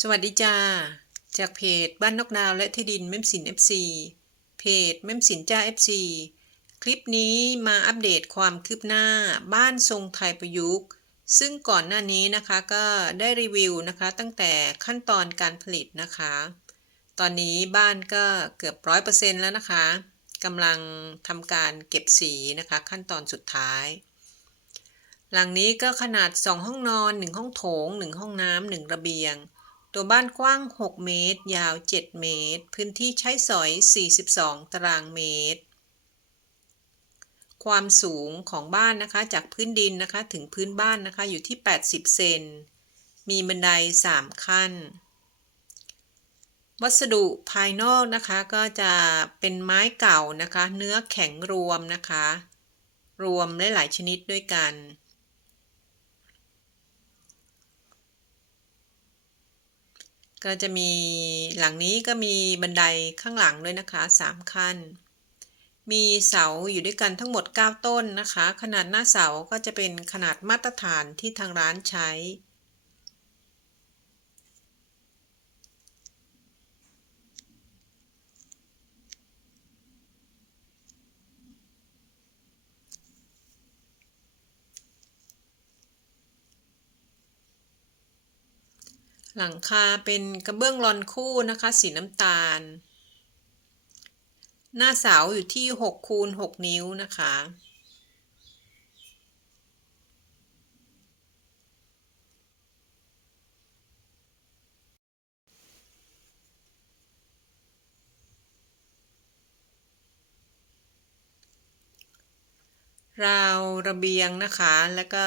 สวัสดีจ้า จากเพจบ้านนกดาวและที่ดินเม้มสิน FC เพจเม้มสินจ้า FC คลิปนี้มาอัปเดตความคืบหน้าบ้านทรงไทยประยุกต์ ซึ่งก่อนหน้านี้นะคะก็ได้รีวิวนะคะตั้งแต่ขั้นตอนการผลิตนะคะ ตอนนี้บ้านก็เกือบร้อยเปอร์เซ็นต์แล้วนะคะกำลังทำการเก็บสีนะคะขั้นตอนสุดท้ายหลังนี้ก็ขนาด 2 ห้องนอน 1 ห้องโถง 1 ห้องน้ำ 1 ระเบียง ตัวบ้านกว้าง 6 เมตร ยาว 7 เมตร พื้นที่ใช้สอย 42 ตารางเมตร ความสูงของบ้านนะคะ จากพื้นดินนะคะ ถึงพื้นบ้านนะคะ อยู่ที่ 80 เซน มีบันได 3 ขั้น วัสดุภายนอกนะคะ ก็จะเป็นไม้เก่านะคะ เนื้อแข็งรวมนะคะ รวมหลายๆชนิดด้วยกัน ก็จะมีหลังนี้ก็มีบันไดข้างหลังด้วยนะคะ 3 ขั้น มีเสาอยู่ด้วยกันทั้งหมด 9 ต้นนะคะ ขนาดหน้าเสาก็จะเป็นขนาดมาตรฐานที่ทางร้านใช้ หลังคาเป็นกระเบื้องรอนคู่นะคะสีน้ำตาล หน้าเสาอยู่ที่6คูณ6นิ้วนะคะ ราวระเบียงนะคะแล้วก็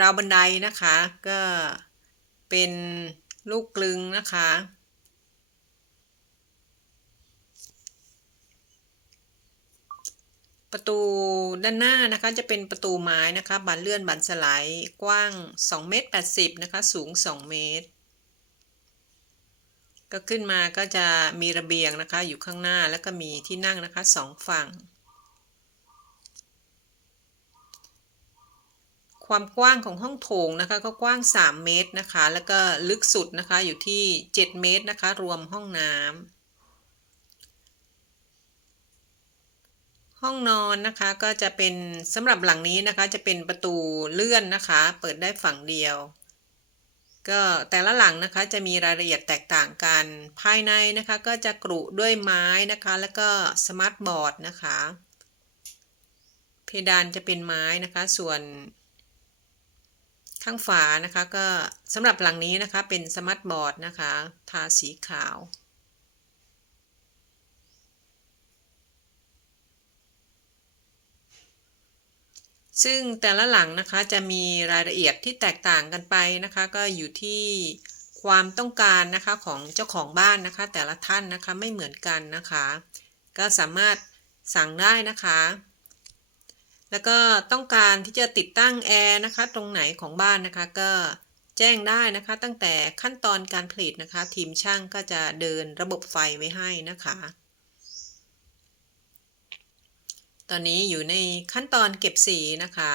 ราวบันไดนะคะก็เป็น ลูกกลึงนะคะ ประตูด้านหน้านะคะจะเป็นประตูไม้นะคะบานเลื่อนบานสไลด์กว้าง 2 เมตร 80 นะคะ สูง 2 เมตร ก็ขึ้นมาก็จะมีระเบียงนะคะอยู่ข้างหน้าแล้วก็มีที่นั่งนะคะสองฝั่ง ความกว้างของห้องโถงนะคะ ก็กว้าง 3 เมตรนะคะ แล้วก็ลึกสุดนะคะอยู่ที่ 7 เมตรนะคะ รวมห้องน้ำห้องนอนนะคะก็จะเป็นสำหรับหลังนี้นะคะจะเป็นประตูเลื่อนนะคะ เปิดได้ฝั่งเดียว ก็แต่ละหลังนะคะจะมีรายละเอียดแตกต่างกัน ภายในนะคะก็จะกรุด้วยไม้นะคะ แล้วก็สมาร์ทบอร์ดนะคะ เพดานจะเป็นไม้นะคะ ส่วน ข้างฝานะคะก็สำหรับหลังนี้นะคะเป็นสมาร์ทบอร์ดนะคะทาสีขาว ซึ่งแต่ละหลังนะคะจะมีรายละเอียดที่แตกต่างกันไปนะคะ ก็อยู่ที่ความต้องการนะคะของเจ้าของบ้านนะคะ แต่ละท่านนะคะไม่เหมือนกันนะคะ ก็สามารถสั่งได้นะคะ แล้วก็ต้องการที่จะติดตั้งแอร์นะคะตรงไหนของบ้านนะคะก็แจ้งได้นะคะตั้งแต่ขั้นตอนการผลิตนะคะ ทีมช่างก็จะเดินระบบไฟไว้ให้นะคะ ตอนนี้อยู่ในขั้นตอนเก็บสีนะคะ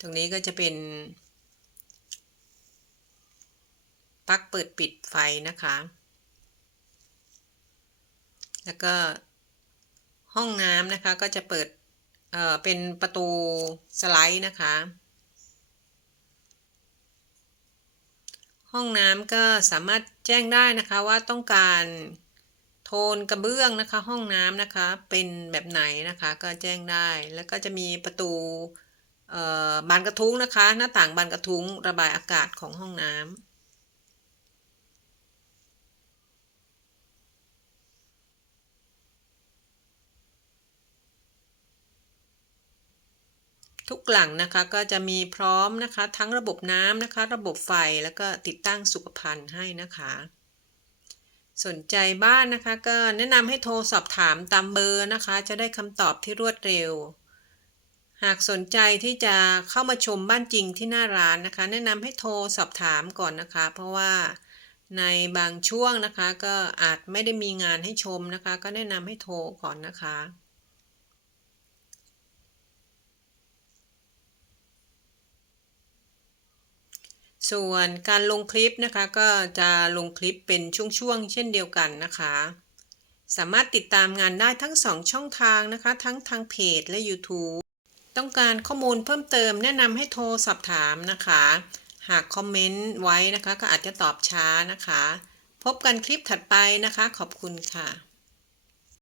ตรงนี้ก็จะเป็นปลั๊กเปิดปิดไฟนะคะ แล้วก็ ห้องน้ำนะคะก็จะเปิดเอ่อเป็นประตูสไลด์นะคะ ห้องน้ำก็สามารถแจ้งได้นะคะว่าต้องการโทนกระเบื้องนะคะ ห้องน้ำนะคะเป็นแบบไหนนะคะก็แจ้งได้แล้วก็จะมีประตูบานกระทุ้งนะคะ หน้าต่างบานกระทุ้งระบายอากาศของห้องน้ำ ทุกหลังนะคะก็จะมีพร้อมนะคะ ทั้งระบบน้ำนะคะ ระบบไฟแล้วก็ติดตั้งสุขภัณฑ์ให้นะคะ สนใจบ้านนะคะ ก็แนะนำให้โทรสอบถามตามเบอร์นะคะ จะได้คำตอบที่รวดเร็ว หากสนใจที่จะเข้ามาชมบ้านจริงที่หน้าร้านนะคะ แนะนำให้โทรสอบถามก่อนนะคะ เพราะว่าในบางช่วงนะคะ ก็อาจไม่ได้มีงานให้ชมนะคะ ก็แนะนำให้โทรก่อนนะคะ ส่วนการลงคลิปนะคะก็จะลงคลิปเป็นช่วงๆเช่นเดียวกันนะคะ สามารถติดตามงานได้ทั้ง 2 ช่องทางนะคะ ทั้งทางเพจและ YouTube ต้องการข้อมูลเพิ่มเติมแนะนำให้โทรสอบถามนะคะ หากคอมเมนต์ไว้นะคะก็อาจจะตอบช้านะคะ พบกันคลิปถัดไปนะคะ ขอบคุณค่ะ